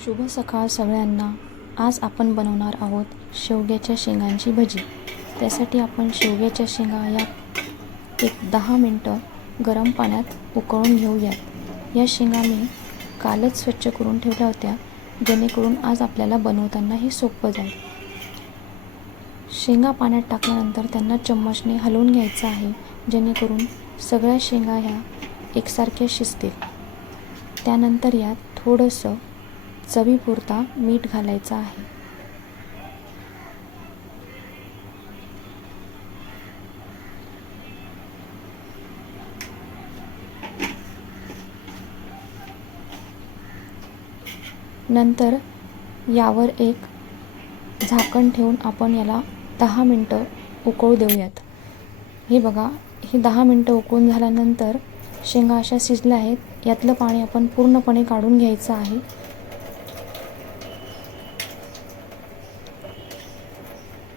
शुभ सकाळ सगळ्यांना। आज आपण बनवणार आहोत शेवग्याच्या शेंगांची भजी। त्यासाठी आपण शेवग्याच्या शेंगा या 10 मिनिटं गरम पाण्यात उकळून घेऊयात। या शेंगा मी कालच स्वच्छ करून ठेवल्या होत्या, जेणेकरून आज आपल्याला बनवताना हे सोपं जाईल। शेंगा पाण्यात टाकल्यानंतर त्यांना चम्मचने हलवून घ्यायचं आहे, जेणेकरून सगळ्या शेंगा ह्या एकसारख्या शिजतील। त्यानंतर यात थोडंसं चवीपुरता मीठ घालायचं आहे। नंतर यावर एक झाकण ठेवून आपण याला 10 मिनिटं उकळू देऊयात। हे बघा, हे 10 मिनिटं उकळून झाल्यानंतर शेंगा अशा शिजल्या आहेत। यातलं पाणी आपण पूर्णपणे काढून घ्यायचं आहे।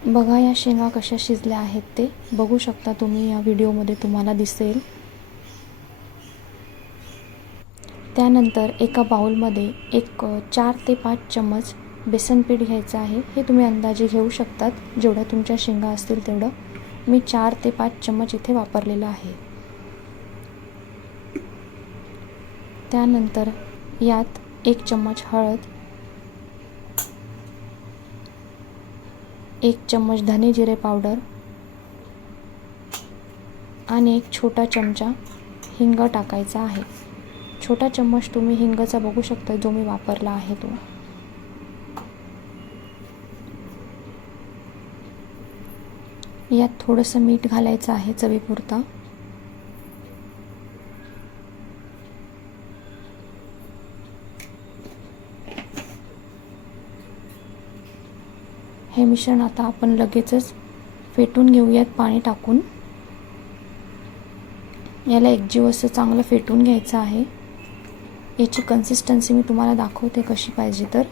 बघा, या शेंगा कशा शिजल्या आहेत ते बघू शकता तुम्ही, या व्हिडिओमध्ये तुम्हाला दिसेल। त्यानंतर एका बाउलमध्ये 4 ते 5 चम्मच बेसन पीठ घ्यायचं आहे। हे तुम्ही अंदाजे घेऊ शकतात, जेवढ्या तुमच्या शेंगा असतील तेवढं। मी 4 ते 5 चम्मच इथे वापरलेलं आहे। त्यानंतर यात 1 चम्मच हळद, 1 चम्मच धने जिरे पावडर आणि 1 छोटा चमचा हिंग टाकायचा आहे। छोटा चम्मच तुम्ही हिंगाचा बघू शकता, जो मी वापरला आहे तो। यात थोडंसं मीठ घालायचं आहे चवीपुरता। हे मिश्रण आता आपण लगेचच फेटून घेऊयात पाणी टाकून। याला एकजीव असं चांगलं फेटून घ्यायचं आहे। याची कन्सिस्टन्सी मी तुम्हाला दाखवते कशी पाहिजे तर।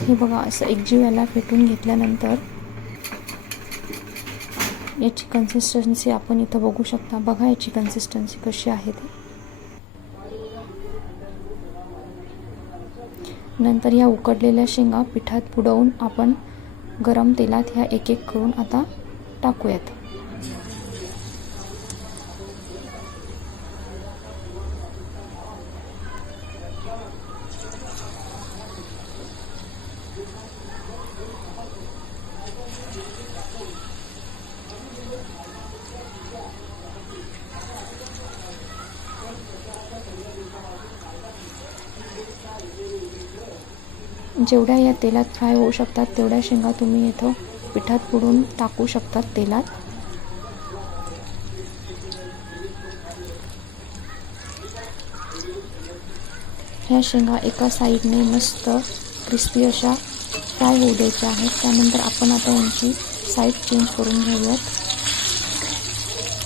हे बघा, असं एकजीव याला फेटून घेतल्यानंतर याची कन्सिस्टन्सी आपण इथं बघू शकता। बघा याची कन्सिस्टन्सी कशी आहे ती। नंतर या उकडलेल्या शेंगा पिठात बुडवून आपण गरम तेलात ह्या एक एक करून आता टाकूयात। जेवढ्या या तेलात फ्राय होऊ शकतात तेवढ्या शेंगा तुम्ही इथं पिठात बुडवून टाकू शकतात तेलात। ह्या शेंगा एका साईडने मस्त क्रिस्पी अशा फ्राय होऊ द्यायच्या आहेत। त्यानंतर आपण आता यांची साईड चेंज करून घेऊयात।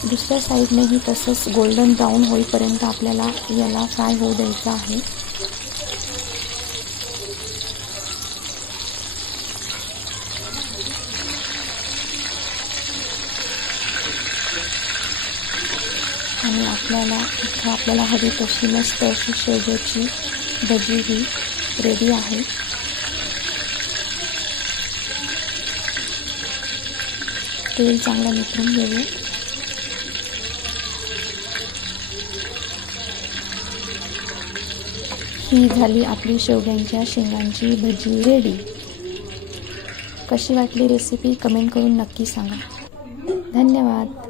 दुसऱ्या साईडनेही तसंच गोल्डन ब्राऊन होईपर्यंत आपल्याला याला फ्राय होऊ द्यायचं आहे। आणि आपल्याला हवी तशी मस्त अशी शेवग्याची भजी ही रेडी आहे। तेल चांगलं निथळून घेऊया। ही झाली आपली शेवग्यांच्या शेंगांची भजी रेडी। कशी वाटली रेसिपी कमेंट करून नक्की सांगा। धन्यवाद।